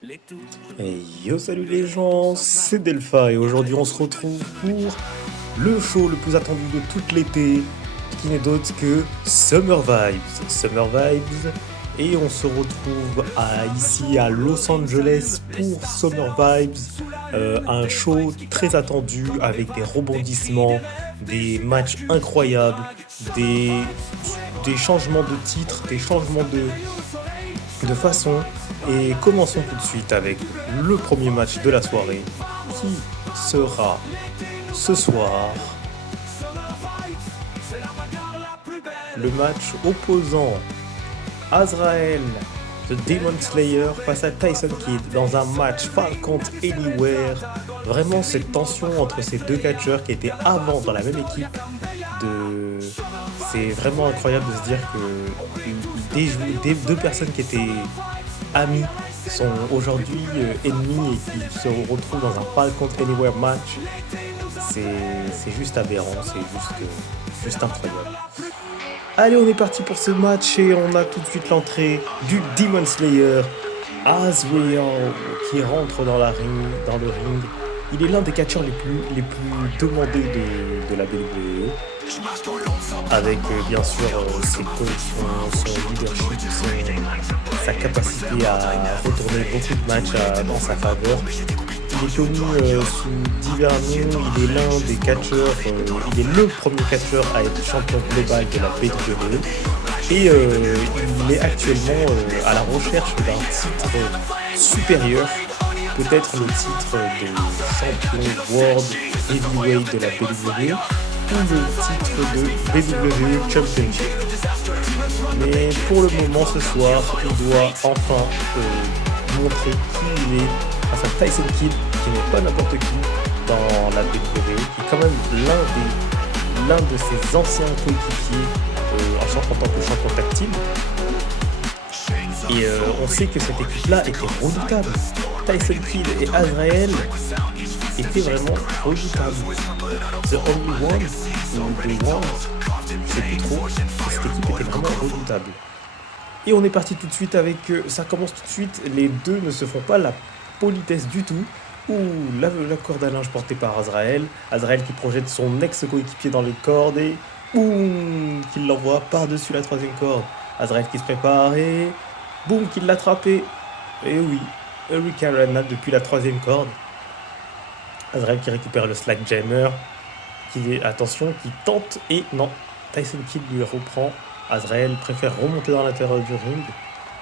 Et yo, salut les gens, c'est Delpha et aujourd'hui on se retrouve pour le show le plus attendu de tout l'été, qui n'est d'autre que Summer Vibes. Summer Vibes, et on se retrouve ici à Los Angeles pour Summer Vibes, un show très attendu avec des rebondissements, des matchs incroyables, des, des changements de titres, des changements de façon. Et commençons tout de suite avec le premier match de la soirée qui sera ce soir le match opposant Azrael, The Demon Slayer, face à Tyson Kidd dans un match Fall Count Anywhere. Vraiment cette tension entre ces deux catcheurs qui étaient avant dans la même équipe. C'est vraiment incroyable de se dire que des deux personnes qui étaient amis sont aujourd'hui ennemis et qui se retrouvent dans un Fall Count Anywhere match. C'est juste aberrant, c'est juste incroyable. Allez, on est parti pour ce match et on a tout de suite l'entrée du Demon Slayer, Azrael, qui rentre dans le ring. Il est l'un des catcheurs les plus demandés de la WWE, avec bien sûr son leadership, sa capacité à retourner beaucoup de matchs dans sa faveur. Il est connu sous divers noms, il est l'un des catcheurs, il est le premier catcheur à être champion global de la WWE et il est actuellement à la recherche d'un titre supérieur, peut-être le titre de champion World Heavyweight de la WWE ou le titre de WWE Championship. Mais pour le moment ce soir, il doit enfin montrer qui il est face à Tyson Kidd, qui n'est pas n'importe qui dans la WWE, qui est quand même l'un de ses anciens coéquipiers en tant que champion tag team. Et on sait que cette équipe-là était redoutable. Tyson Kidd et Azrael étaient vraiment redoutables. The Only One, ou The One, je sais plus trop, cette équipe était vraiment redoutable. Et on est parti tout de suite avec, ça commence tout de suite, les deux ne se font pas la politesse du tout. La corde à linge portée par Azrael. Azrael qui projette son ex-coéquipier dans les cordes et boum, qu'il l'envoie par-dessus la troisième corde. Azrael qui se prépare et boum, qu'il l'attrape et oui, Hurricanrana depuis la troisième corde. Azrael qui récupère le Slack Jammer, qui tente et non, Tyson Kidd lui reprend. Azrael préfère remonter dans l'intérieur du ring.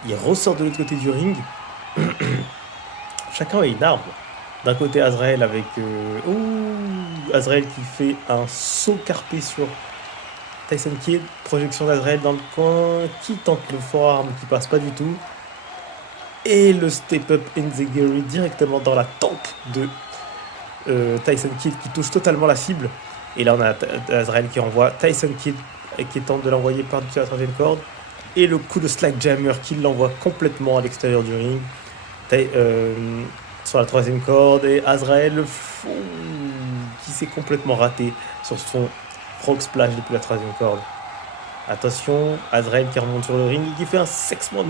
Il ressort de l'autre côté du ring. Chacun a une arme. D'un côté Azrael avec Azrael qui fait un saut carpé sur Tyson Kidd. Projection d'Azrael dans le coin, qui tente le forearm qui passe pas du tout. Et le step-up Enziguri directement dans la tempe de Tyson Kidd qui touche totalement la cible. Et là on a Azrael qui envoie Tyson Kidd qui tente de l'envoyer par-dessus la troisième corde. Et le coup de Slack Jammer qui l'envoie complètement à l'extérieur du ring. Sur la troisième corde, et Azrael qui s'est complètement raté sur son frog splash depuis la troisième corde. Attention, Azrael qui remonte sur le ring, qui fait un Sex on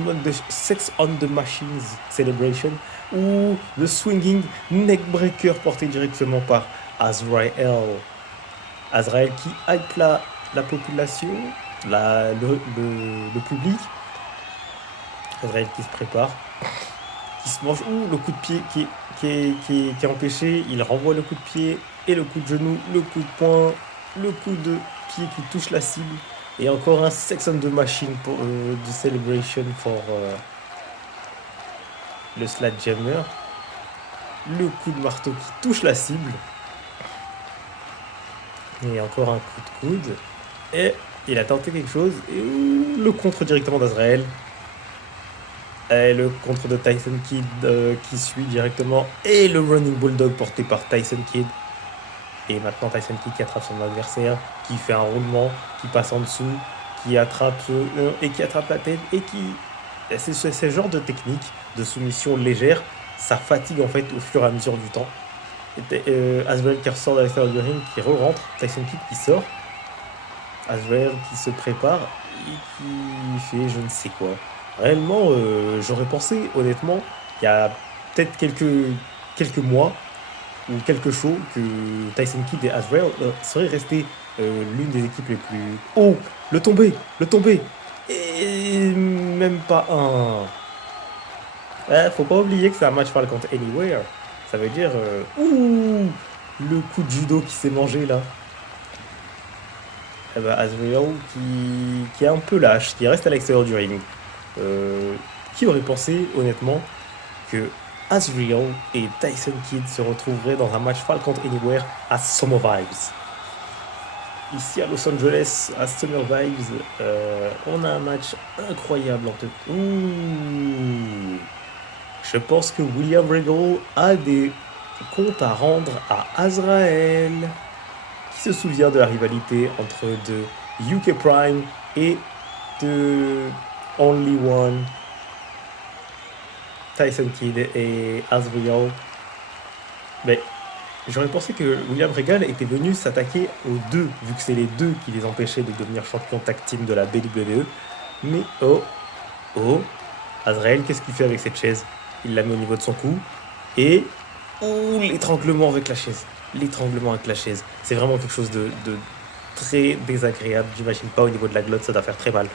the Machines Celebration, ou le swinging neckbreaker porté directement par Azrael. Azrael qui hype la population, le public. Azrael qui se prépare, qui se mange, le coup de pied qui est empêché, il renvoie le coup de pied et le coup de genou, le coup de poing, le coup de pied qui touche la cible et encore un Sex on the Machine pour de Celebration pour le Sledgehammer, le coup de marteau qui touche la cible et encore un coup de coude et il a tenté quelque chose et le contre directement d'Azrael. Et le contre de Tyson Kidd qui suit directement. Et le running bulldog porté par Tyson Kidd. Et maintenant Tyson Kidd qui attrape son adversaire, qui fait un roulement, qui passe en dessous, qui attrape la tête. Et c'est ce genre de technique de soumission légère, ça fatigue en fait au fur et à mesure du temps. Azrael qui ressort de l'extérieur du ring, qui re-rentre. Tyson Kidd qui sort. Azrael qui se prépare et qui fait je ne sais quoi. Réellement, j'aurais pensé, honnêtement, il y a peut-être quelques mois ou quelques shows que Tyson Kidd et Azrael seraient restés l'une des équipes les plus... Oh, le tombé. Et même pas un. Faut pas oublier que c'est un match Fall Count Anywhere. Ça veut dire... ouh, le coup de judo qui s'est mangé là. Eh ben, Azrael qui est un peu lâche, qui reste à l'extérieur du ring. Qui aurait pensé, honnêtement, que Azrael et Tyson Kidd se retrouveraient dans un match Fall Count Anywhere à Summer Vibes. Ici à Los Angeles, à Summer Vibes, on a un match incroyable entre... Ouh. Je pense que William Regal a des comptes à rendre à Azrael. Qui se souvient de la rivalité entre de UK Prime et de Only One, Tyson Kidd et Azrael. Mais j'aurais pensé que William Regal était venu s'attaquer aux deux, vu que c'est les deux qui les empêchaient de devenir champion tag team de la WWE. Mais Azrael, qu'est-ce qu'il fait avec cette chaise? Il la met au niveau de son cou et l'étranglement avec la chaise. C'est vraiment quelque chose de très désagréable. J'imagine pas au niveau de la glotte, ça doit faire très mal.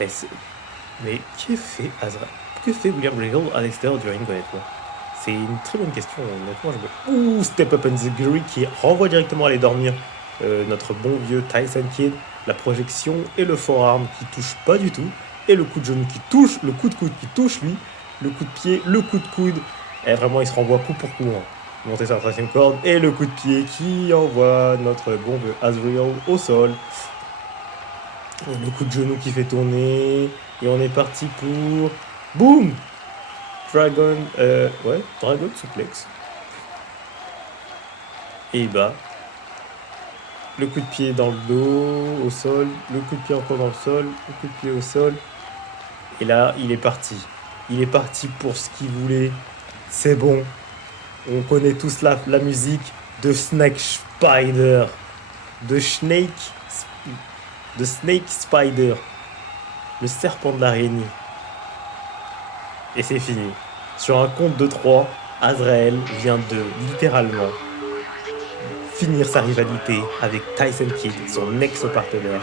Mais que fait Azrael? Que fait William Regal à l'extérieur du ring, honnêtement? C'est une très bonne question, honnêtement. Step Up Enziguri qui renvoie directement à aller dormir notre bon vieux Tyson Kidd. La projection et le forearm qui touche pas du tout. Et le coup de genou qui touche, le coup de coude qui touche lui. Le coup de pied, le coup de coude. Et vraiment, il se renvoie coup pour coup. Monter sur la 3e corde. Et le coup de pied qui envoie notre bon vieux Azrael au sol. Et le coup de genou qui fait tourner. Et on est parti pour... Boum! Dragon Suplex. Et bah. Le coup de pied dans le dos, au sol. Le coup de pied encore dans le sol. Le coup de pied au sol. Et là, il est parti. Il est parti pour ce qu'il voulait. C'est bon. On connaît tous la musique de Snake Spider. De Snake Spider. Le serpent de l'araignée. Et c'est fini. Sur un compte de 3, Azrael vient de littéralement finir sa rivalité avec Tyson Kidd, son ex-partenaire.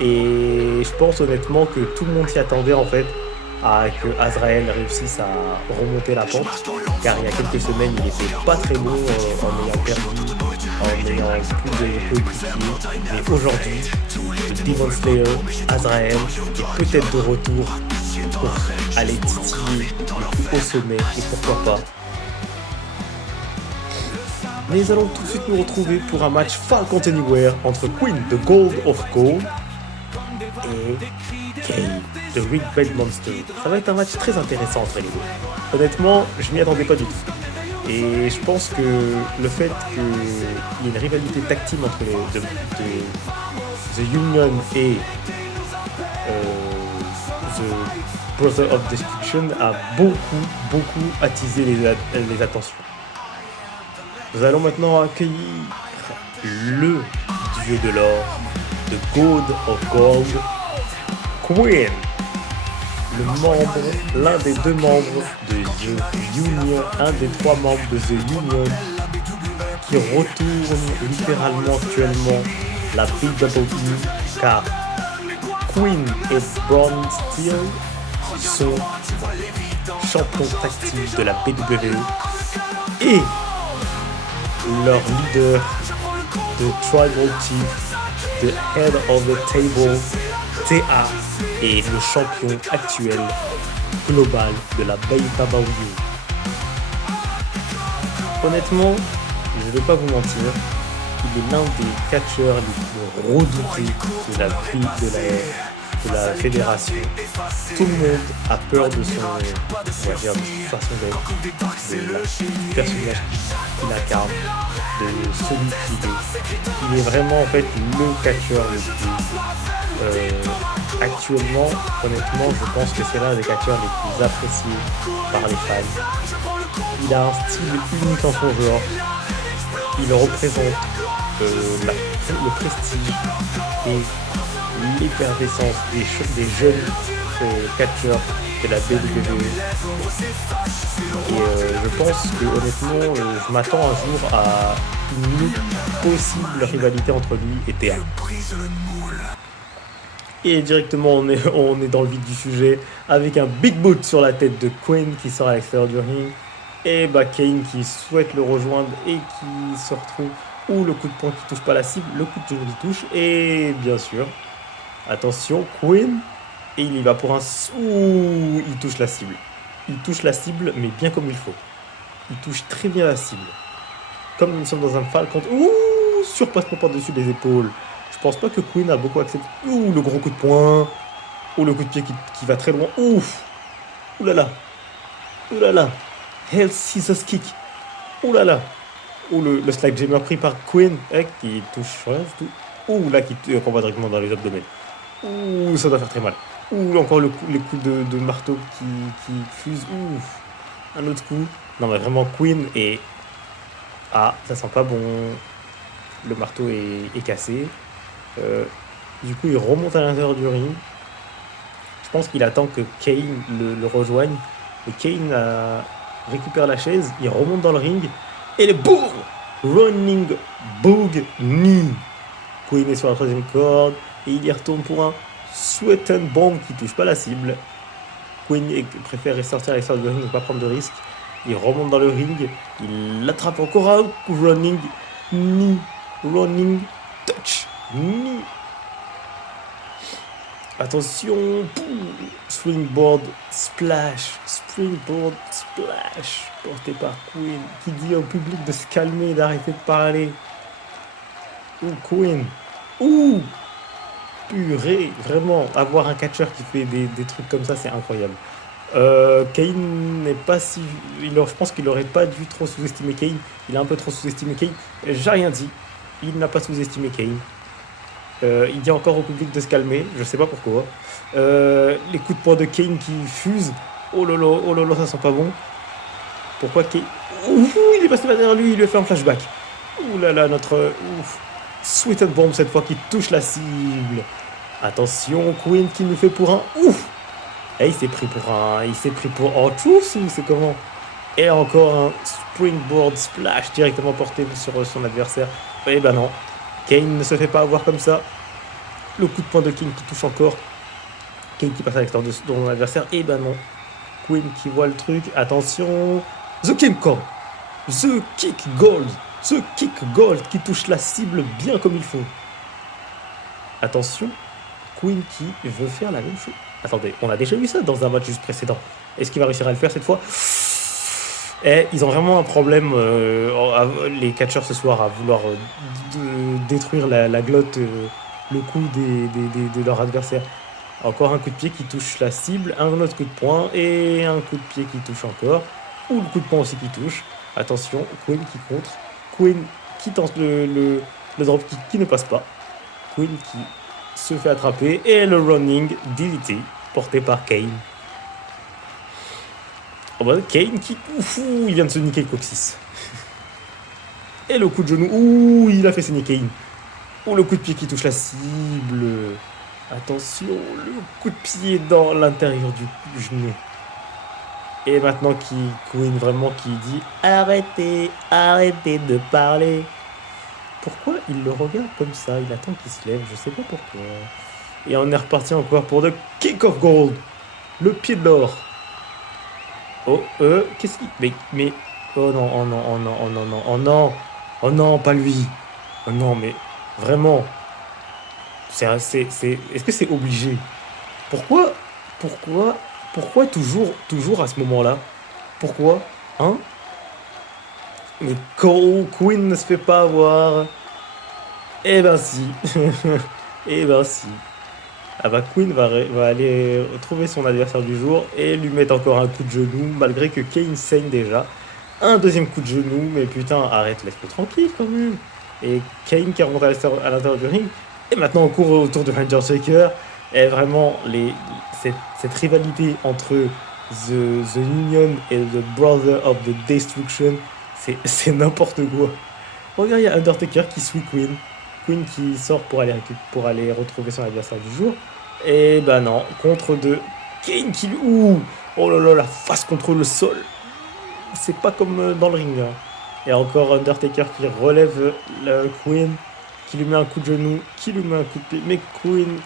Et je pense honnêtement que tout le monde s'y attendait en fait à que Azrael réussisse à remonter la pente, car il y a quelques semaines il était pas très bon en ayant perdu, en ayant plus de coéquipiers. Mais aujourd'hui, le Demon Slayer, Azrael est peut-être de retour pour aller titiller le plus haut sommet, et pourquoi pas. Mais nous allons tout de suite nous retrouver pour un match Fall Count Anywhere entre Queen, The Gold of Gold, et Kay, The Rig Bed Monster. Ça va être un match très intéressant entre les deux. Honnêtement, je m'y attendais pas du tout. Et je pense que le fait qu'il y ait une rivalité tag team entre The Union et The Brother of Destruction a beaucoup attisé les attentions. Nous allons maintenant accueillir le dieu de l'or, The God of Gold, Queen, l'un des 2 membres de The Union, un des 3 membres de The Union, qui retourne littéralement actuellement la WWE, car Queen et Braun Steel sont champions tag team de la WWE et leur leader, the Tribal Chief, the Head of the Table, TA, est le champion actuel global de la WWE. Honnêtement, je ne vais pas vous mentir, il est l'un des catcheurs les plus redoutés de la fédération. Tout le monde a peur de son, façon d'être, du personnage qu'il incarne, de celui qu'il est. Il est vraiment en fait le catcheur le plus... actuellement, honnêtement, je pense que c'est l'un des catcheurs les plus appréciés par les fans. Il a un style unique en son genre. Il représente le prestige et l'effervescence des jeunes catcheurs de la WWE. pense que honnêtement, je m'attends un jour à une possible rivalité entre lui et Théa. Et directement, on est dans le vif du sujet avec un big boot sur la tête de Quinn qui sort à l'extérieur du ring. Et bah Kane qui souhaite le rejoindre et qui se retrouve. Ou le coup de poing qui touche pas la cible, le coup de genou qui touche. Et bien sûr, attention, Quinn. Et il y va pour un. Ouh, il touche la cible. Il touche la cible, mais bien comme il faut. Il touche très bien la cible. Comme nous sommes dans un Falcon. Ouh, surpassement par-dessus les épaules. Je pense pas que Quinn a beaucoup accepté. Ouh, le gros coup de poing. Ouh, le coup de pied qui va très loin. Ouf. Ouh là là. Ouh là là. Hell Scissors Kick. Ouh là là. Ouh, le slide jammer pris par Quinn. Qui touche rien du tout. Ouh, là, qui combat directement dans les abdomens. Ouh, ça doit faire très mal. Ouh, encore les coups de marteau qui fusent. Ouh, un autre coup. Non, mais vraiment, Quinn est. Ah, ça sent pas bon. Le marteau est cassé. Du coup, il remonte à l'intérieur du ring. Je pense qu'il attend que Kane le rejoigne. Et Kane récupère la chaise. Il remonte dans le ring. Et le boom! Running Bug Knee. Quinn est sur la troisième corde. Et il y retourne pour un Sweat and Bomb qui touche pas la cible. Quinn préfère sortir à l'extérieur du ring, ne pas prendre de risque. Il remonte dans le ring. Il l'attrape encore un Running Knee. Running Touch Knee. Attention. Springboard Splash. Springboard Splash. Porté par Quinn. Qui dit au public de se calmer et d'arrêter de parler. Ouh, Quinn. Ouh. Purée, vraiment, avoir un catcheur qui fait des trucs comme ça, c'est incroyable. Kane n'est pas si. Je pense qu'il n'aurait pas dû trop sous-estimer Kane. Il a un peu trop sous-estimé Kane. J'ai rien dit. Il n'a pas sous-estimé Kane. Il dit encore au public de se calmer. Je sais pas pourquoi. Les coups de poing de Kane qui fusent. Oh là, ça sent pas bon. Pourquoi Kane. Ouh, il est passé derrière lui, il lui a fait un flashback. Ouh là là, notre. Ouf. Sweet and Bomb cette fois qui touche la cible. Attention, Quinn qui nous fait pour un ouf. Et il s'est pris pour R-Truth ou c'est comment? Et encore un Springboard Splash directement porté sur son adversaire. Et ben non, Kane ne se fait pas avoir comme ça. Le coup de poing de Kane qui touche encore. Kane qui passe à l'extérieur de son adversaire. Et ben non, Quinn qui voit le truc. Attention, The King Kong. The Kick Gold. Ce kick gold qui touche la cible bien comme il faut. Attention, Quinn qui veut faire la même chose. Attendez, on a déjà vu ça dans un match juste précédent. Est-ce qu'il va réussir à le faire cette fois? Et ils ont vraiment un problème, les catcheurs ce soir, à vouloir détruire la glotte, le cou de leur adversaire. Encore un coup de pied qui touche la cible, un autre coup de poing et un coup de pied qui touche encore. Ou le coup de poing aussi qui touche. Attention, Quinn qui contre. Quinn qui tente le drop kick qui ne passe pas. Quinn qui se fait attraper. Et le running DDT porté par Kane. Oh bah, Kane qui... Ouf, il vient de se niquer le coccyx. Et le coup de genou. Ouh, il a fait saigner Kane. Ouh, le coup de pied qui touche la cible. Attention, le coup de pied dans l'intérieur du genou. Et maintenant, Quinn vraiment qui dit arrêtez de parler. Pourquoi il le regarde comme ça? Il attend qu'il se lève, je sais pas pourquoi. Et on est reparti encore pour le Kick of Gold. Le pied de l'or. Oh, qu'est-ce qu'il... Mais... Oh non, oh non, oh non, oh non, non, oh non. Oh non, pas lui. Oh non, mais... Vraiment. Est-ce que c'est obligé? Pourquoi toujours à ce moment-là? Pourquoi? Hein? Mais Quinn ne se fait pas avoir. Eh ben si. Eh ben si. Ah bah Quinn va aller retrouver son adversaire du jour et lui mettre encore un coup de genou, malgré que Kane saigne déjà. Un deuxième coup de genou, mais putain, arrête, laisse-le tranquille quand même. Et Kane qui remonte à l'intérieur du ring. Et maintenant on court autour de Undertaker. Et vraiment, cette rivalité entre The Union et The Brother of the Destruction, c'est n'importe quoi. Regarde, il y a Undertaker qui suit Quinn. Quinn qui sort pour aller retrouver son adversaire du jour. Et ben non, contre de Kane qui... Ouh, oh là là, la face contre le sol. C'est pas comme dans le ring. Hein. Et encore Undertaker qui relève le Queen, qui lui met un coup de genou, qui lui met un coup de pied. Mais Queen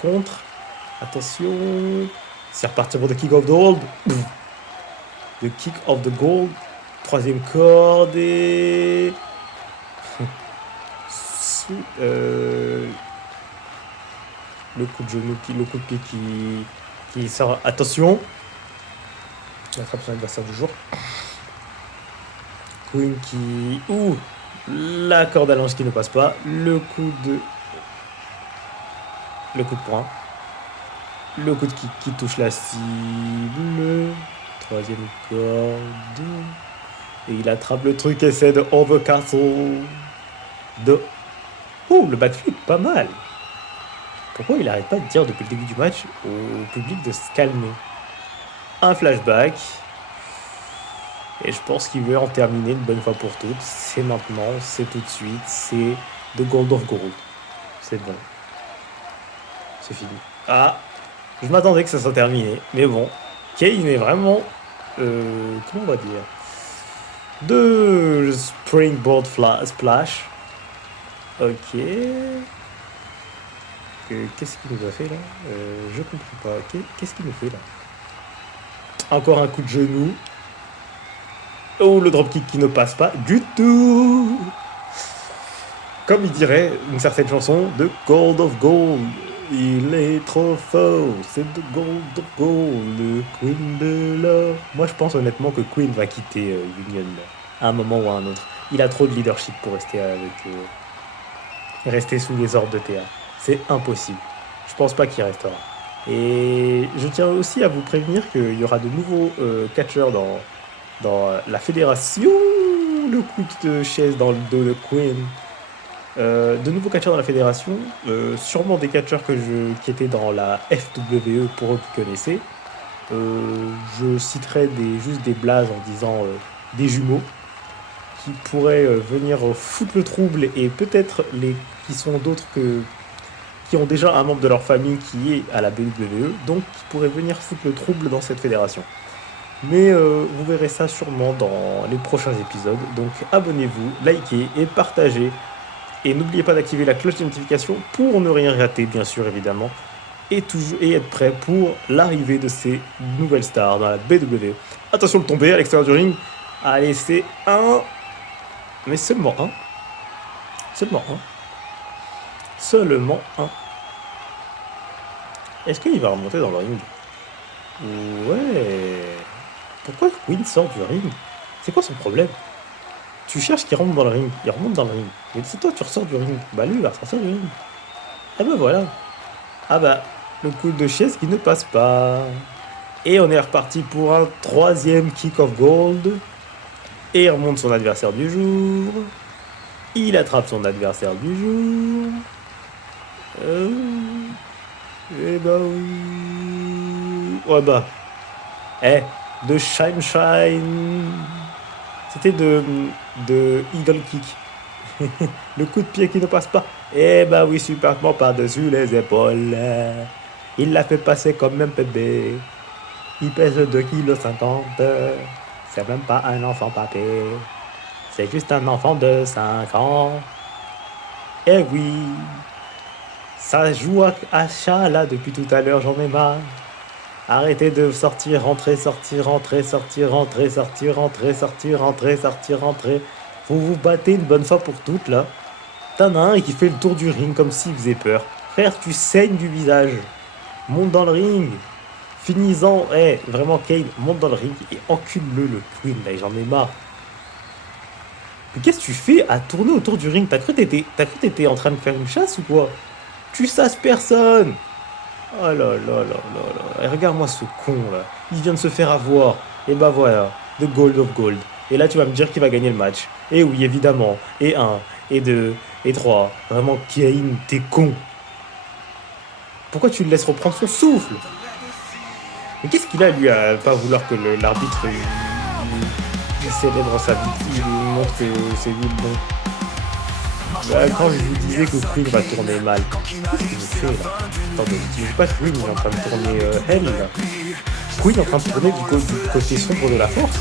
contre. Attention. C'est reparti pour The Kick of the Gold. The Kick of the Gold. Troisième corde et... le coup de genou, le coup de pied qui sort. Attention. Il attrape son adversaire du jour. Queen qui... Ouh, la corde à linge qui ne passe pas. Le coup de poing. Le coup de kick qui touche la cible. Troisième corde. Et il attrape le truc et c'est de Overcastle. Oh, le backflip, pas mal. Pourquoi il n'arrête pas de dire depuis le début du match au public de se calmer? Un flashback. Et je pense qu'il veut en terminer une bonne fois pour toutes. C'est maintenant, c'est tout de suite, c'est The Gold of Gold. C'est bon. C'est fini. Ah, je m'attendais que ça soit terminé. Mais bon, Kane est vraiment... comment on va dire, de Springboard Splash. Ok. Qu'est-ce qu'il nous a fait là? Je comprends pas. Qu'est-ce qu'il nous fait là? Encore un coup de genou. Oh, le dropkick qui ne passe pas du tout. Comme il dirait une certaine chanson, The Gold of Gold. Il est trop fort, c'est The Gold of Gold, le Queen de l'or. Moi je pense honnêtement que Queen va quitter Union à un moment ou à un autre. Il a trop de leadership pour rester sous les ordres de TA. C'est impossible. Je pense pas qu'il restera. Et je tiens aussi à vous prévenir qu'il y aura de nouveaux catcheurs dans la fédération. Le coup de chaise dans le dos de Queen. De nouveaux catcheurs dans la fédération, sûrement des catcheurs qui étaient dans la FWE pour eux qui connaissaient. Je citerai juste des blazes en disant des jumeaux qui pourraient venir foutre le trouble et peut-être qui sont d'autres qui ont déjà un membre de leur famille qui est à la BWE, donc qui pourraient venir foutre le trouble dans cette fédération. Mais vous verrez ça sûrement dans les prochains épisodes, donc abonnez-vous, likez et partagez. Et n'oubliez pas d'activer la cloche de notification pour ne rien rater, bien sûr, évidemment. Et être prêt pour l'arrivée de ces nouvelles stars dans la BWE. Attention de tomber à l'extérieur du ring. Allez, c'est un... Mais seulement un. Seulement un. Seulement un. Est-ce qu'il va remonter dans le ring? Ouais. Pourquoi Queen sort du ring? C'est quoi son problème? Tu cherches qu'il rentre dans le ring, il remonte dans le ring. Mais c'est toi, tu ressors du ring. Bah lui, il va ressortir du ring. Ah bah voilà. Ah bah, le coup de chaise qui ne passe pas. Et on est reparti pour un troisième Kick of Gold. Et il remonte son adversaire du jour. Il attrape son adversaire du jour. Eh bah oui. Ouais bah. De Shine. C'était de Eagle Kick. Le coup de pied qui ne passe pas. Eh bah oui, superbement par-dessus les épaules. Il l'a fait passer comme un bébé. Il pèse 2,50 kg. C'est même pas un enfant papé. C'est juste un enfant de 5 ans. Eh oui. Ça joue à chat là depuis tout à l'heure, j'en ai marre. Arrêtez de sortir, rentrer, sortir, rentrer, sortir, rentrer, sortir, rentrer, sortir, rentrer, sortir, rentrer. Vous vous battez une bonne fois pour toutes là. T'en as un qui fait le tour du ring comme s'il faisait peur. Frère, tu saignes du visage. Monte dans le ring. Finis-en. Vraiment Kane, monte dans le ring et encule-le Queen là, j'en ai marre. Mais qu'est-ce que tu fais à tourner autour du ring? T'as cru que t'étais en train de faire une chasse ou quoi? Tu sasses personne. Oh là là là là là. Et regarde-moi ce con là. Il vient de se faire avoir. Et bah voilà. The Gold of Gold. Et là tu vas me dire qu'il va gagner le match. Et oui évidemment. Et 1, et 2, et 3. Vraiment Kane, t'es con. Pourquoi tu le laisses reprendre son souffle? Mais qu'est-ce qu'il a lui à pas vouloir que l'arbitre il célèbre sa vie, il montre que c'est lui le bon? Quand je vous disais que Queen va tourner mal, qu'est-ce qu'il me fait là? Attendez, je dis pas que Queen est en train de tourner Hell là. Queen est en train de tourner du côté sombre de la force.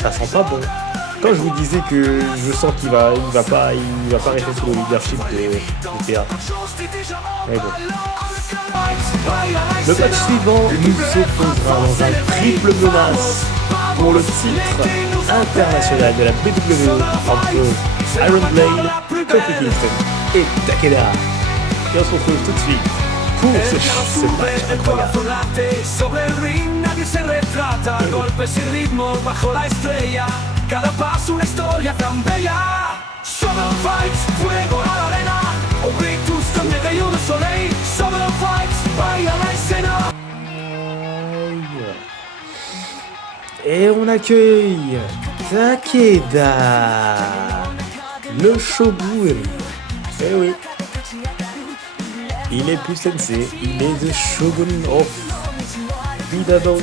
Ça sent pas bon. Quand je vous disais que je sens qu'il va pas rester sous le leadership de PA. Mais bon. Le match suivant nous opposera dans un triple menace pour le titre international de la WWE entre Iron Blade, Kofi Kingston et Takeda. Et on se retrouve tout de suite pour ce match incroyable. Cada paso una historia tan bella. Summer Fights, fuego a la arena. Au rictus comme des rayons de soleil. Summer Fights, paille à la scène. Et on accueille Takeda, le shogun. Eh oui. Il est plus sensei, il est the shogun of BW.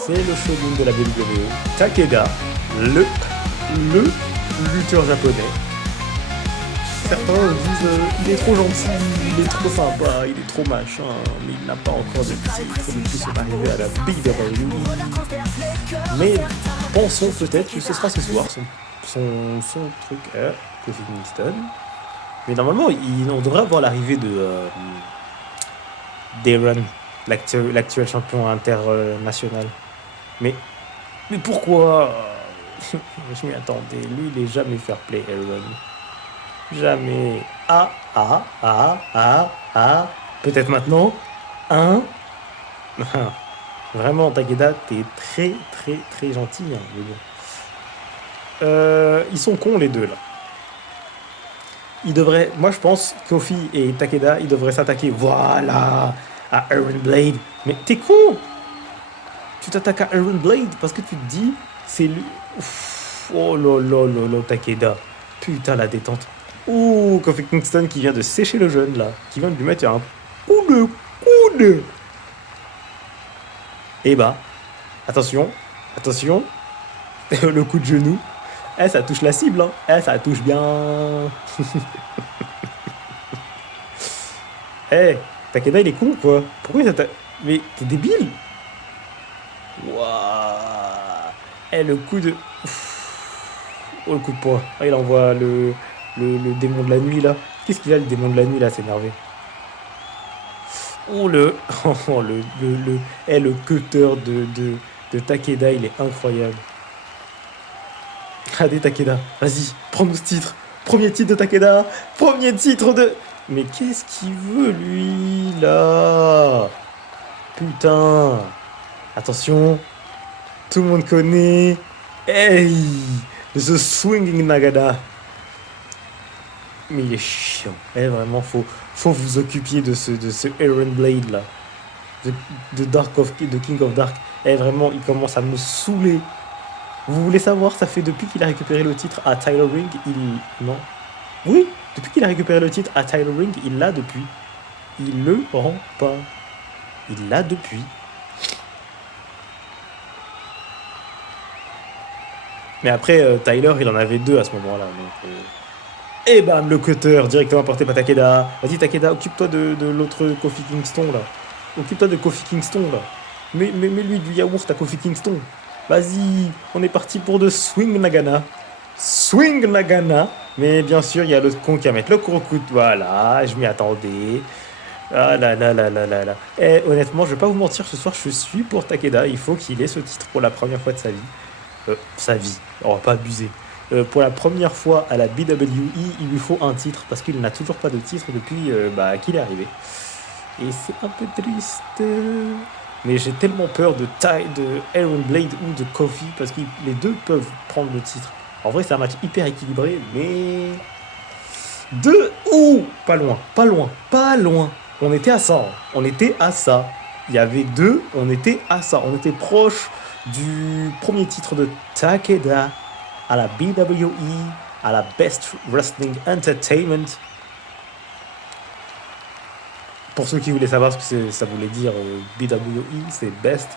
C'est le shogun de la WWE, Takeda, le lutteur japonais. Certains disent il est trop gentil, il est trop sympa, il est trop machin, mais il n'a pas encore de titre depuis son arrivée à la WWE. Mais pensons peut-être que ce sera ce soir son truc à Kofi Kingston. Mais normalement, on devrait avoir l'arrivée de Darren, l'actuel champion international. Mais pourquoi je m'y attendais. Lui, il est jamais fair play, Aaron. Jamais. Peut-être maintenant. Vraiment, Takeda, t'es très, très, très gentil. Hein, mais bon. Ils sont cons, les deux, là. Ils devraient... Moi, je pense, Kofi et Takeda, ils devraient s'attaquer, voilà, à Iron Blade. Mais t'es con. Tu t'attaques à Iron Blade parce que tu te dis, c'est lui... Ouf, oh là, Takeda. Putain, la détente. Ouh, Kofi Kingston qui vient de sécher le jeune, là. Qui vient de lui mettre un coup de coude. Et bah, attention. Le coup de genou. Ça touche la cible, hein. Ça touche bien. Takeda, il est con, quoi. Pourquoi il s'attaque? Mais t'es débile. Waouh. Le coup de... Oh, le coup de poing. Il envoie le démon de la nuit, là. Qu'est-ce qu'il a, le démon de la nuit, là? C'est énervé. Oh, le cutter de Takeda, il est incroyable. Allez, Takeda, vas-y, prends-nous ce titre. Premier titre de Takeda. Premier titre de... Mais qu'est-ce qu'il veut, lui, là? Putain. Attention. Tout le monde connaît. Hey, The Swinging Nagada. Mais il est chiant. Vraiment, faut vous occuper de ce Iron Blade, là. De King of Dark. Vraiment, il commence à me saouler. Vous voulez savoir, ça fait depuis qu'il a récupéré le titre à Tyler Ring, Non. Oui, depuis qu'il a récupéré le titre à Tyler Ring, il l'a depuis. Il le rend pas. Il l'a depuis. Mais après, Tyler, il en avait deux à ce moment-là. Donc, et bam, le cutter, directement porté par Takeda. Vas-y, Takeda, occupe-toi de l'autre Kofi Kingston, là. Occupe-toi de Kofi Kingston, là. Mets-lui du yaourt à Kofi Kingston. Vas-y, on est parti pour de Swing Nagana. Swing Nagana. Mais bien sûr, il y a le con qui va mettre le gros coup de... Voilà, je m'y attendais. Ah là. Honnêtement, je vais pas vous mentir, ce soir, je suis pour Takeda. Il faut qu'il ait ce titre pour la première fois de sa vie. On va pas abuser. Pour la première fois à la WWE, il lui faut un titre parce qu'il n'a toujours pas de titre depuis qu'il est arrivé. Et c'est un peu triste. Mais j'ai tellement peur de Iron Blade ou de Kofi parce que les deux peuvent prendre le titre. En vrai, c'est un match hyper équilibré, mais... Pas loin. On était à ça. Il y avait deux, on était à ça. On était proche du premier titre de Takeda à la WWE, à la Best Wrestling Entertainment. Pour ceux qui voulaient savoir ce que ça voulait dire, BWE, c'est Best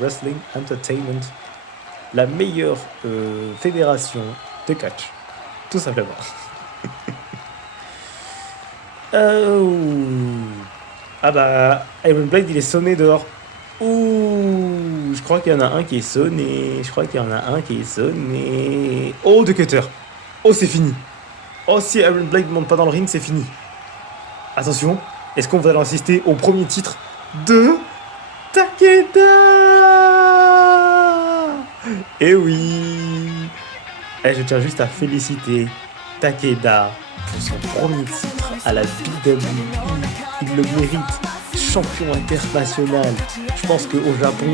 Wrestling Entertainment, la meilleure fédération de catch, tout simplement. Iron Blade, il est sonné dehors. Je crois qu'il y en a un qui est sonné. Je crois qu'il y en a un qui est sonné. Oh, de cutter. Oh, c'est fini. Oh, si Aaron Blake ne monte pas dans le ring, c'est fini. Attention, est-ce qu'on va assister au premier titre de Takeda? Eh oui. Et je tiens juste à féliciter Takeda pour son premier titre à la WWE. Il le mérite. Champion international. Je pense qu'au Japon,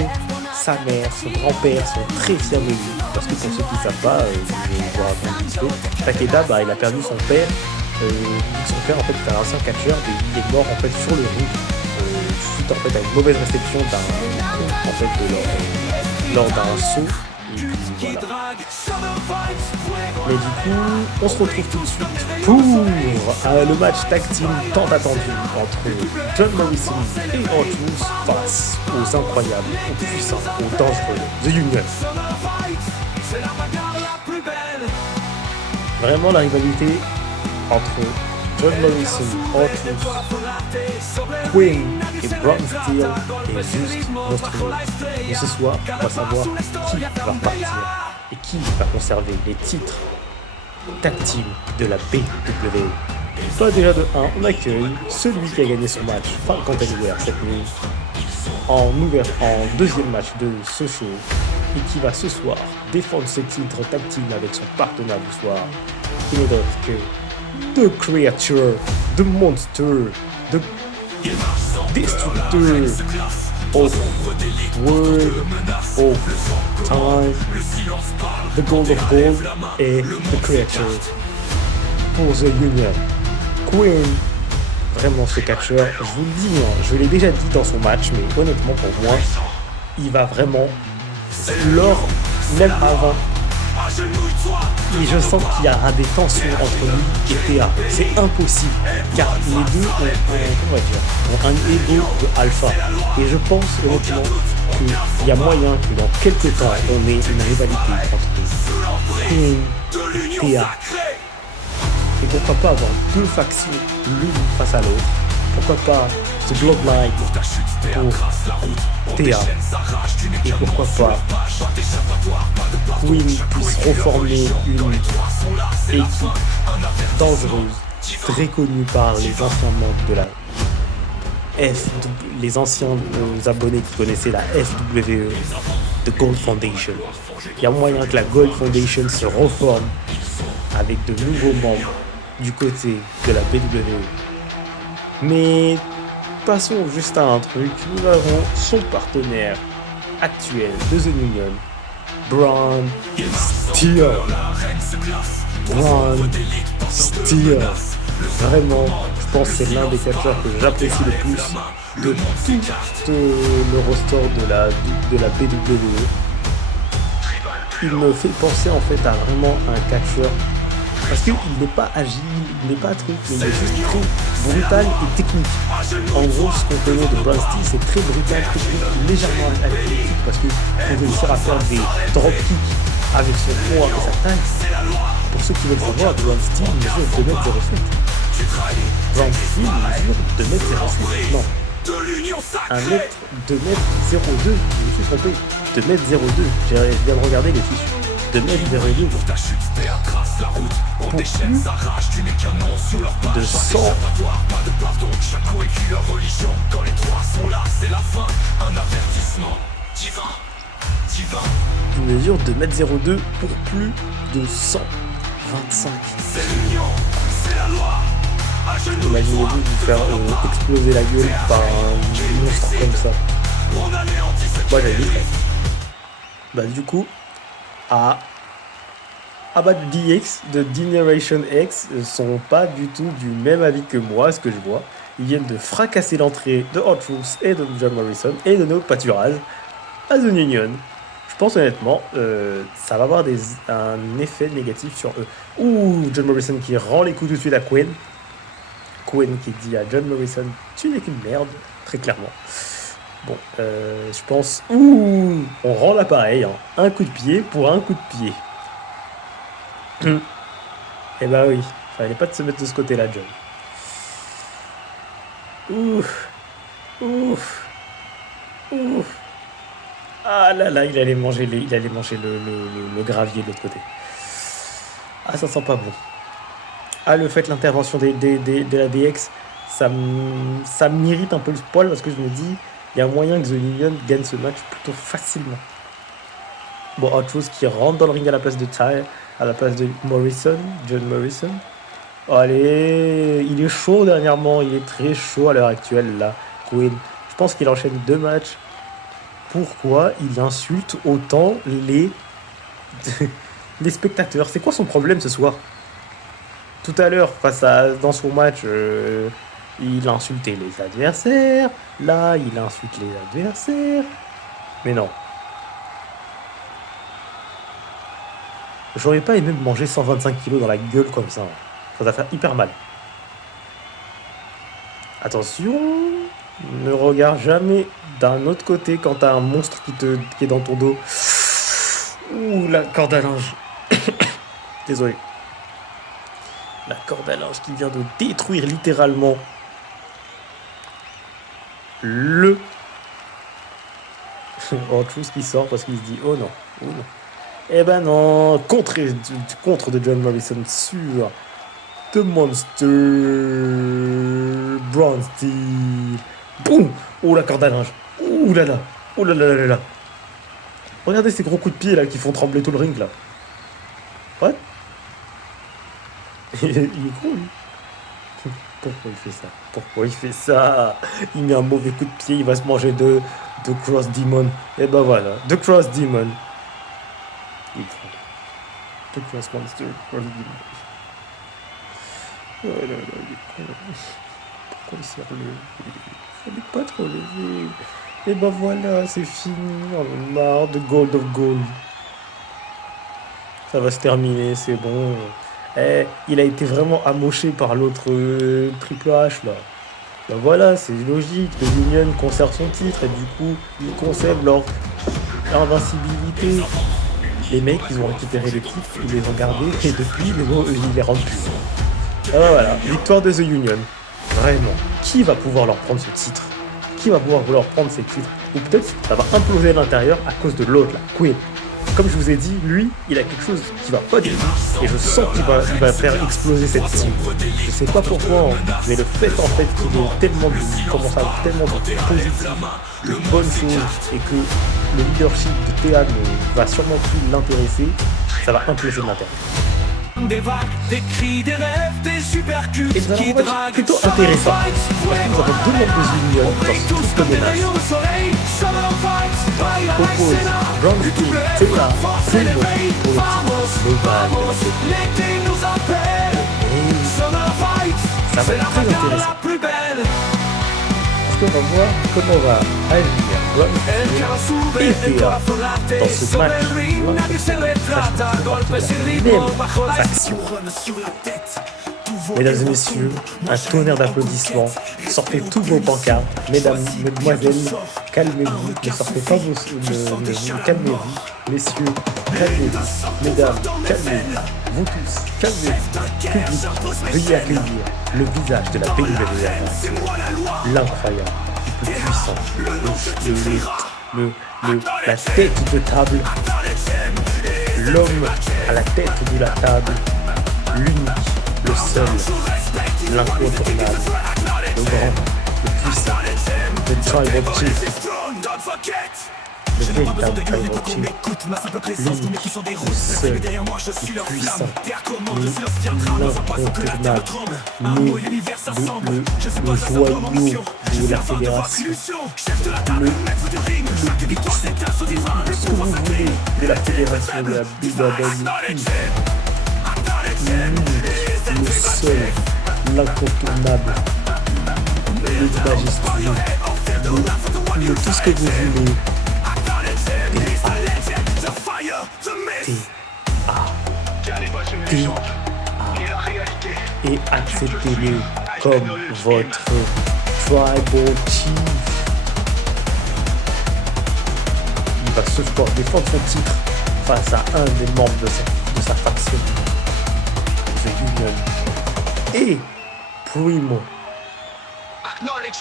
sa mère, son grand-père sont très fiers de lui. Parce que pour ceux qui ne savent pas, je vais vous raconter un petit peu. Takeda, il a perdu son père. Son père, en fait, était un ancien catcheur et il est mort en fait sur le ring suite en fait à une mauvaise réception lors d'un saut. Et puis voilà. Mais du coup, on se retrouve tout de suite pour le match tag team tant attendu entre John Morrison et R-Truth face aux incroyables, aux puissants, aux dangereux The Union. Vraiment la rivalité entre John Morrison, R-Truth, Queen et Bronze Steel est juste monstrueux. Et ce soir, on va savoir qui va repartir et qui va conserver les titres tag team de la BWE. Toi déjà de 1, on accueille celui qui a gagné son match Falcon Anywhere cette nuit en deuxième match de ce show et qui va ce soir défendre ce titre tag team avec son partenaire du soir, qui n'est d'autre que The Creature, The Monster, The Destructor of World of Time, The Gold of Gold et The Creature pour The Union. Queen, vraiment ce catcheur, je vous le dis, je l'ai déjà dit dans son match, mais honnêtement pour moi, il va vraiment, même avant, et je sens qu'il y aura des tensions entre lui et Théa. C'est impossible, car les deux ont un ego de alpha. Et je pense honnêtement qu'il y a moyen que dans quelques temps, on ait une rivalité entre Queen et Théa. Et pourquoi pas avoir deux factions l'une face à l'autre. Pourquoi pas The Bloodline pour Théa. Et pourquoi pas Queen puisse reformer une équipe dangereuse, très connue par les anciens membres de la les anciens abonnés qui connaissaient la FWE, The Gold Foundation. Il y a moyen que la Gold Foundation se reforme avec de nouveaux membres du côté de la BWE. Mais passons juste à un truc, nous avons son partenaire actuel de The Union, Bronze Steel. Bronze Steel. Vraiment, je pense que c'est l'un des catcheurs que j'apprécie le plus de tout le roster de la BWE. Il me fait penser en fait à vraiment un catcheur parce qu'il n'est pas agile, il n'est pas truc, mais il est juste très brutal et technique. En gros, ce qu'on connaît de Bronze Steel, c'est très brutal, technique, légèrement athlétique parce qu'il faut réussir à faire des dropkicks avec son poids et sa taille. Pour ceux qui veulent savoir, Bronze Steel mesure 2m07. Bronze Steel mesure 2m07. Non. 2m02, je me suis trompé. 2m02, je viens de regarder les fiches. 2m02 pour plus de 100. Il mesure 2m02 pour plus de 125. Imaginez-vous vous faire exploser la gueule par un monstre comme ça. Moi j'avais dit. Du coup, DX de Generation X sont pas du tout du même avis que moi, ce que je vois. Ils viennent de fracasser l'entrée de R-Truth et de John Morrison et de notre pâturage à The Union. Je pense honnêtement, ça va avoir un effet négatif sur eux. Ouh, John Morrison qui rend les coups tout de suite à Queen. Queen qui dit à John Morrison, tu n'es qu'une merde, très clairement. Bon, je pense... Ouh, on rend l'appareil, hein. Un coup de pied pour un coup de pied. Eh bah oui, fallait pas se mettre de ce côté-là, John. Ouf. Ah là là, il allait manger le gravier de l'autre côté. Ah, ça sent pas bon. Ah, le fait, l'intervention de la DX, ça m'irrite un peu le poil parce que je me dis, il y a moyen que The Union gagne ce match plutôt facilement. Bon, autre chose qui rentre dans le ring à la place de Ty, à la place de Morrison, John Morrison. Oh, allez, il est chaud dernièrement, il est très chaud à l'heure actuelle là. Queen, je pense qu'il enchaîne 2 matchs. Pourquoi il insulte autant les spectateurs? C'est quoi son problème ce soir? Tout à l'heure, dans son match, il a insulté les adversaires. Là, il insulte les adversaires. Mais non. J'aurais pas aimé me manger 125 kilos dans la gueule comme ça. Ça va faire hyper mal. Attention, ne regarde jamais d'un autre côté quand t'as un monstre qui est dans ton dos. Ouh, la corde à linge. Désolé. La corde à linge qui vient de détruire littéralement le... autre chose qui sort parce qu'il se dit oh non, oh non. Eh ben non, contre de John Morrison sur The Monster Bronze Steel. Boum. Oh la corde à linge. Ouh là là. Oh là là là là. Regardez ces gros coups de pied là qui font trembler tout le ring là. What? Il est gros lui. Pourquoi il fait ça? Pourquoi il fait ça? Il met un mauvais coup de pied, il va se manger de Cross Demon. Et ben voilà, de Cross Demon. Il est gros. The Cross Monster, Cross Demon. Oh là là, il est con. Pourquoi il s'est relevé? Il fallait pas trop lever. Et ben voilà, c'est fini. On a marre de Gold of Gold. Ça va se terminer, c'est bon. Il a été vraiment amoché par l'autre Triple H là. Ben voilà, c'est logique. Le Union conserve son titre et du coup, ils conservent leur invincibilité. Les mecs, ils ont récupéré le titre, ils les ont gardés et depuis, ils les rendent plus. Ah ben voilà, victoire de The Union. Vraiment, qui va pouvoir leur prendre ce titre? Qui va pouvoir leur prendre ces titres? Ou peut-être ça va imploser à l'intérieur à cause de l'autre là, Queen. Comme je vous ai dit, lui, il a quelque chose qui va pas du tout. Et je sens qu'il va faire exploser cette team. Je sais pas pourquoi, mais le fait en fait qu'il ait tellement de positif, de bonnes choses, et que le leadership de Théa ne va sûrement plus l'intéresser, ça va imploser de l'intérieur. Des vagues, des cris, des rêves, des super cubes qui draguent. Plutôt intéressant. Parce que nous avons 2 membres de Union dans ce de menace. Oppose Bronze Steel, Théa, Primo pour le titre global. Ça va être très intéressant. Parce qu'on va voir comment va agir Bronze Steel et Théa dans ce match. Même faction. Mesdames et messieurs, un tonnerre d'applaudissements. Sortez tous vos pancartes. Mesdames, mesdemoiselles, calmez-vous. Ne sortez pas vos... calmez-vous. Messieurs, calmez-vous. Mesdames, calmez-vous. Vous tous, calmez-vous. Public, veuillez accueillir le visage de la pénurie. L'incroyable, le puissant, la tête de table, l'homme à la tête de la table, l'unique, le seul, l'incontournable, le grand, le puissant, le Tribal Chief, le véritable Tribal Chief, l'unique, le seul, le puissant, l'incontournable, le joyau de la fédération, ce que vous voulez de la fédération de la WWE, le seul, l'incontournable, le majestueux, le tout ce que vous voulez. Et acceptez-le comme votre Tribal Chief. Il va ce soir défendre son titre face à un des membres de sa faction, The Union, et Primo.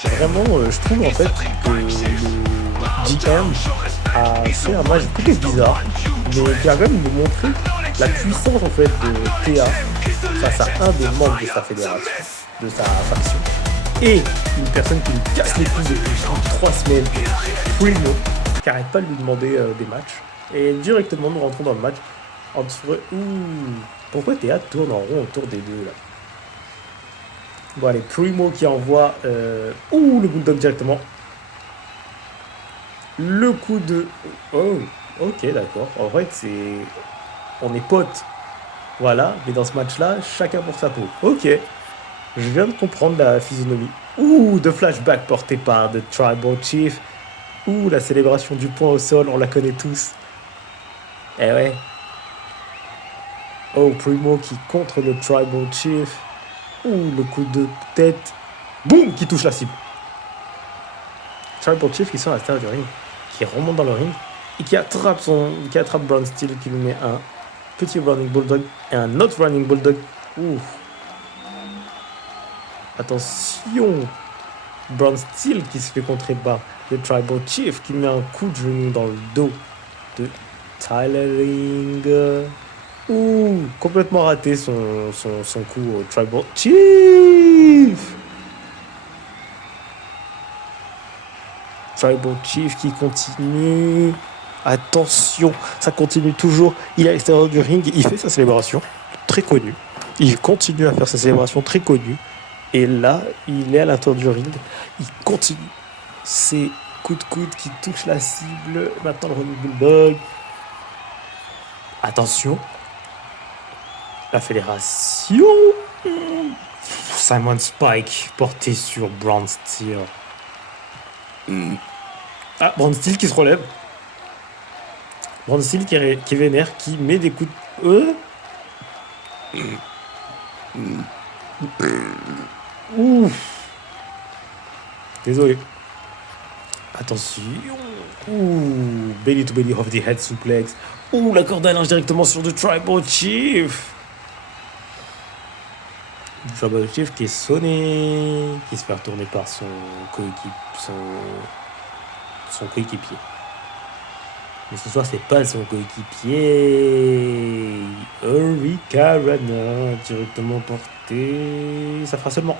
Vraiment, je trouve en fait que GM a fait un match plutôt bizarre, mais qui a quand même montré la puissance en fait de TA face à un des membres de sa fédération, de sa faction, et une personne qui lui casse les couilles depuis 3 semaines, Primo, qui arrête pas de lui demander des matchs. Et directement nous rentrons dans le match entre... Pourquoi TA tourne en rond autour des deux là? Bon allez, Primo qui envoie... le bulldog directement. Le coup de... Oh, ok, d'accord. En fait, c'est... On est potes. Voilà, mais dans ce match-là, chacun pour sa peau. Ok. Je viens de comprendre la physionomie. De flashback porté par The Tribal Chief. La célébration du point au sol, on la connaît tous. Eh ouais. Primo qui contre le Tribal Chief. Le coup de tête. Boum, qui touche la cible. Tribal Chief qui sort à l'extérieur du ring, qui remonte dans le ring et qui attrape Bronze Steel, qui lui met un petit running bulldog et un autre running bulldog. Attention, Bronze Steel qui se fait contrer par le Tribal Chief qui met un coup de genou dans le dos de Tyler Ring. Complètement raté son coup au Tribal Chief. Tribal Chief qui continue. Attention, ça continue toujours. Il est à l'extérieur du ring, il fait sa célébration, très connue. Il continue à faire sa célébration très connue. Et là, il est à l'intérieur du ring. Il continue ses coups de coude qui touchent la cible. Maintenant, le running bulldog. Attention. La fédération. Simon Spike porté sur Bronze Steel. Bronze Steel qui se relève. Bronze Steel qui est vénère, qui met des coups de... Désolé. Attention. Belly to belly of the head suplex. La corde à linge directement sur The Tribal Chief. Tribal Chief qui est sonné, qui se fait retourner par son coéquipier. Mais ce soir, c'est pas son coéquipier. Hurricanrana directement porté. Ça fera seulement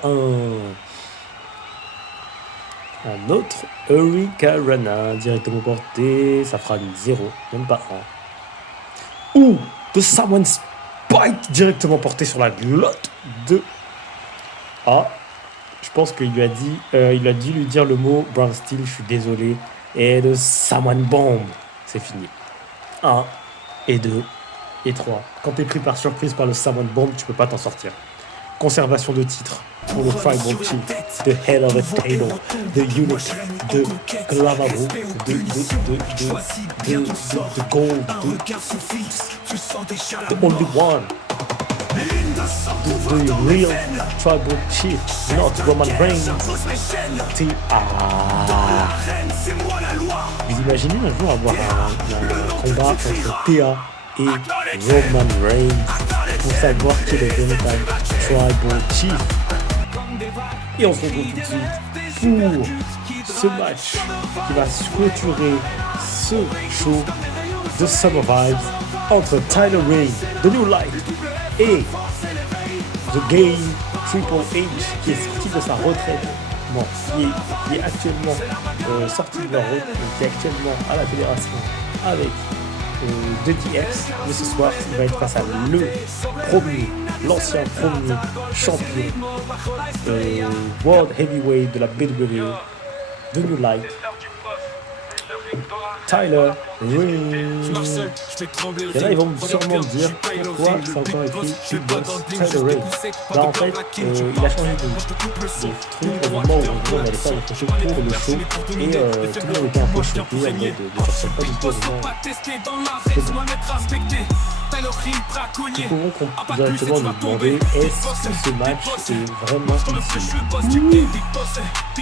un autre Hurricanrana directement porté. Ça fera 0, même pas 1. De Samoan Spike directement porté sur la glotte de... Je pense qu'il lui a dit, il a dû lui dire le mot Bronze Steel, je suis désolé. Et de Samoan Bomb. C'est fini. 1, et 2, et 3. Quand t'es pris par surprise par le Samoan Bomb, tu peux pas t'en sortir. Conservation de titre pour le Tribal Chief, the head of the table, the unit, the Clavabo, the gold, the only one, the real Tribal Chief, not Roman Reigns. Vous imaginez un jour avoir un combat entre TA et Roman Reigns pour savoir qui est le véritable Tribal Chief. Et on se retrouve tout de suite pour ce match qui va clôturer ce show de Summer Vibes entre Tyler Ring, The New Light, et The Game, Triple H, qui est sorti de sa retraite. Qui est actuellement sorti de la route, qui est actuellement à la fédération avec DDX. Mais ce soir, il va être face à l'ancien premier champion World Heavyweight de la WWE, The New Light, Tyler Ring. Et là, ils vont sûrement me dire pourquoi c'est encore écrit Big Boss Tyler Ring. Là, en fait, il a changé de truc au moment où on allait faire le show pour le show. Et tout le monde était un peu choqué à l'idée de faire ça. Pas du tout au moment. nous pouvons directement nous demander est-ce que ce match est vraiment utile.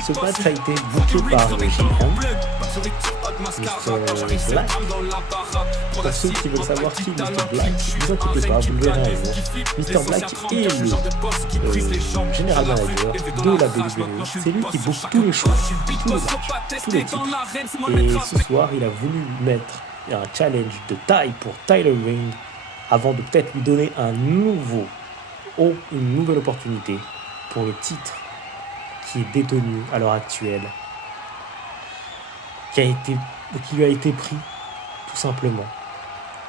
Ce match a été booké par Jim Ham, Mr. Black. Pour ceux qui veulent savoir qui est Mr. Black, ne vous inquiétez pas, vous le verrez un jour. Mr. Black est le général manager de la WWE. C'est lui qui book tous les shows, tous les matchs, tous les titres. Et ce soir, il a voulu mettre un challenge de taille pour Tyler Ring avant de peut-être lui donner une nouvelle opportunité pour le titre qui est détenu à l'heure actuelle, qui lui a été pris tout simplement,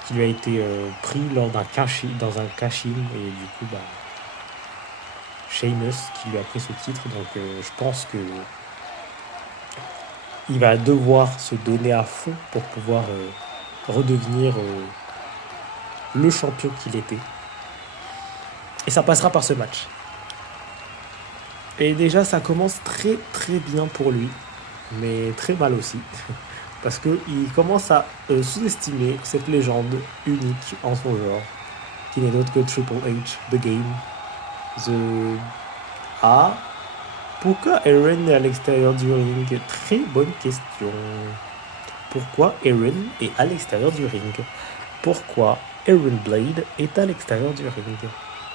qui lui a été pris lors d'un cash-in, et du coup Sheamus qui lui a pris ce titre. Donc je pense que il va devoir se donner à fond pour pouvoir redevenir le champion qu'il était. Et ça passera par ce match. Et déjà, ça commence très très bien pour lui, mais très mal aussi. Parce qu'il commence à sous-estimer cette légende unique en son genre, qui n'est d'autre que Triple H, The Game. Pourquoi Aaron est à l'extérieur du ring? Très bonne question. Pourquoi Aaron est à l'extérieur du ring? Pourquoi Aaron Blade est à l'extérieur du ring?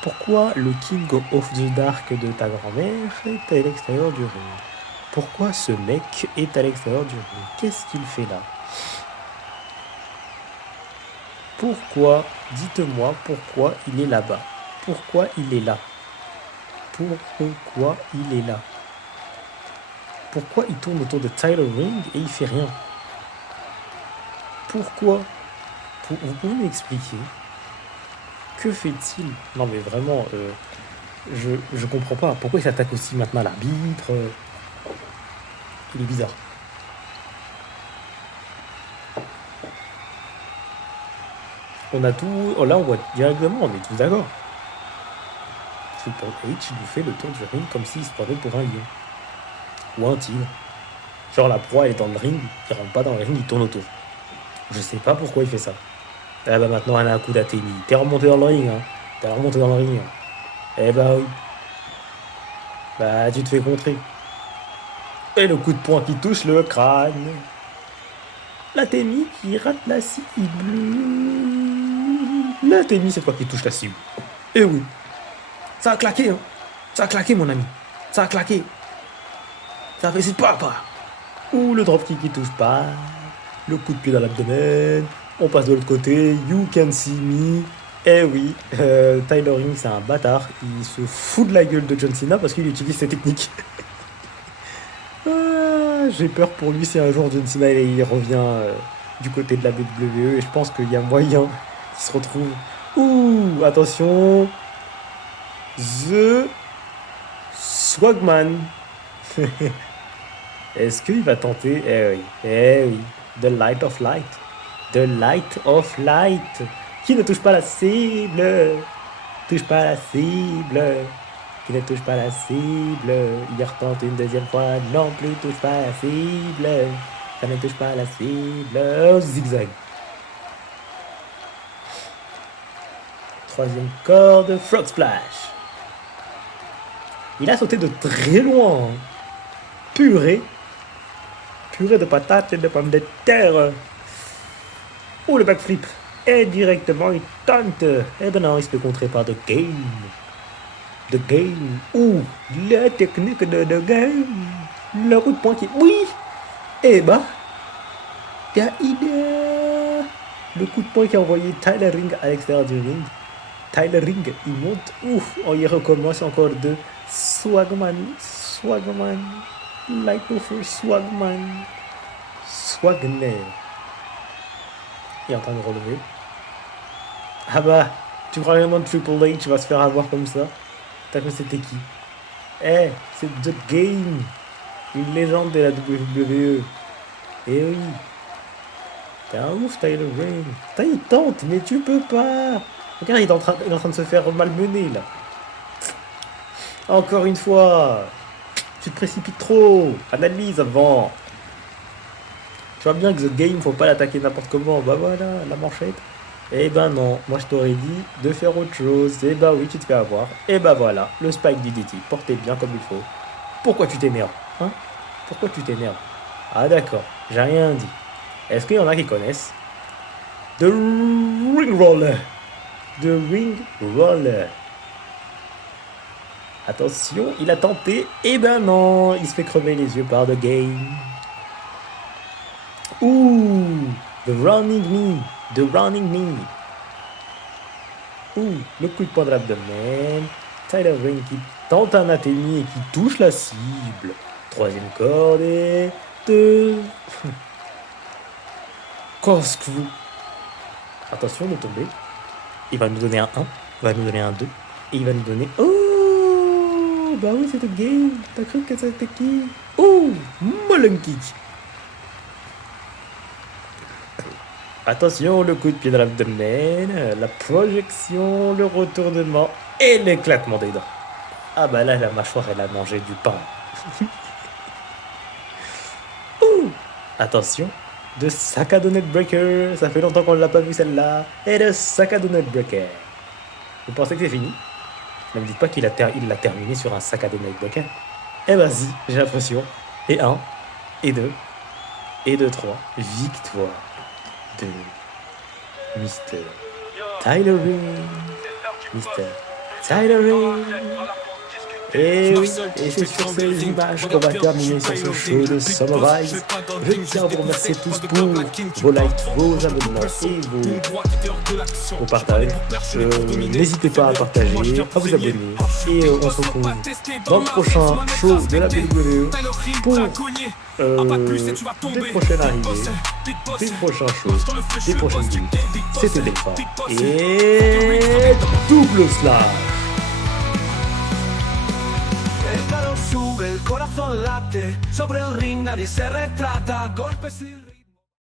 Pourquoi le King of the Dark de ta grand-mère est à l'extérieur du ring? Pourquoi ce mec est à l'extérieur du ring? Qu'est-ce qu'il fait là? Pourquoi? Dites-moi pourquoi il est là-bas. Pourquoi il est là? Pourquoi il est là? Pourquoi il tourne autour de Tyler Ring et il fait rien? Pourquoi? Vous pouvez m'expliquer? Que fait-il? Non mais vraiment, je comprends pas. Pourquoi il s'attaque aussi maintenant à l'arbitre? Il est bizarre. On a tout... Oh, là on voit directement, on est tous d'accord. Triple H nous fait le tour du ring comme s'il se prenait pour un lion. Ou un tigre. Genre la proie elle est dans le ring, il rentre pas dans le ring, il tourne autour. Je sais pas pourquoi il fait ça. Ah bah maintenant elle a un coup d'Athémie. T'es remonté dans le ring, hein. T'es remonté dans le ring. Eh bah oui. Bah tu te fais contrer. Et le coup de poing qui touche le crâne. L'Athémie qui rate la cible. L'Athémie cette fois qui touche la cible. Eh oui. Ça a claqué, hein. Ça a claqué mon ami. Ça a claqué. Ça fait papa. Ouh, le dropkick qui touche pas. Le coup de pied dans l'abdomen. On passe de l'autre côté. You can see me. Eh oui, Tyler Ring c'est un bâtard. Il se fout de la gueule de John Cena parce qu'il utilise ses techniques. J'ai peur pour lui si un jour John Cena il revient du côté de la WWE. Et je pense qu'il y a moyen qu'il se retrouve. Ouh, attention. The Swagman. Est-ce qu'il va tenter? Eh oui. The Light of Light. The Light of Light. Qui ne touche pas la cible. Touche pas la cible. Qui ne touche pas la cible. Il retente une deuxième fois. Non plus, touche pas la cible. Ça ne touche pas la cible. Oh, zigzag. Troisième corde. Frog Splash. Il a sauté de très loin. Purée de patates et de pommes de terre. Oh, le backflip. Et directement, il tente. Eh ben non, il se fait contrer par The Game. The Game. Ouh, la technique de The Game. Le coup de poing qui... Oui. Eh ben, t'as idée. Le coup de poing qui a envoyé Tyler Ring à l'extérieur du ring. Tyler Ring, il monte. Ouf, oh, il recommence encore de Swagman. Light over Swagman. Swagner. Il est en train de relever. Ah bah, tu crois vraiment que Triple H va se faire avoir comme ça? T'as cru c'était qui? Eh, c'est The Game. Une légende de la WWE. Eh oui. T'es un ouf, Tyler Ring. Putain, il tente, mais tu peux pas. Regarde, il est en train de se faire malmener, là. Encore une fois. Tu te précipites trop. Analyse avant. Tu vois bien que The Game, faut pas l'attaquer n'importe comment. Bah voilà, la manchette. Eh ben non, moi je t'aurais dit de faire autre chose. Eh ben oui, tu te fais avoir. Eh ben voilà, le spike DDT, porté bien comme il faut. Pourquoi tu t'énerves? Hein? Pourquoi tu t'énerves? Ah d'accord, j'ai rien dit. Est-ce qu'il y en a qui connaissent? The Ring Roller. The Ring Roller. Attention, il a tenté. Eh ben non, il se fait crever les yeux par The Game. Ouh, The Running Knee. The Running Knee. Ouh, le coup de poing de l'abdomen. Tyler Ring qui tente un athémie et qui touche la cible. Troisième corde et 2. Corkscrew. Attention de tomber. Il va nous donner un 1. Il va nous donner un 2. Et il va nous donner... Oh, bah oui, c'était Game. T'as cru que c'était qui? Oh, Mullen Kick. Attention, le coup de pied dans l'abdomen, la projection, le retournement et l'éclatement des dents. Ah bah là, la mâchoire, elle a mangé du pain. Ouh. Attention, de Sakado Neckbreaker. Ça fait longtemps qu'on ne l'a pas vu celle-là. Et de Sakado Neckbreaker. Vous pensez que c'est fini? Ne me dites pas qu'il l'a terminé sur un Sakado Neckbreaker. Eh bah si, j'ai l'impression. Et 1, et 2, et 2, 3. Victoire de Mr. Tyler Ring. Mr. Tyler Ring. Et oui, et c'est sur ces images qu'on va terminer sur ce show de Summarize. Je tiens à vous remercier tous pour vos likes, vos abonnements et vos partages. N'hésitez pas à partager, à vous abonner. Et on se retrouve dans le prochain show de la WWE pour des prochaines arrivées, des prochains shows, des prochaines buts. C'était Delpha et double slash. Sube, el corazón late, sobre el ring nadie se retrata, golpes y...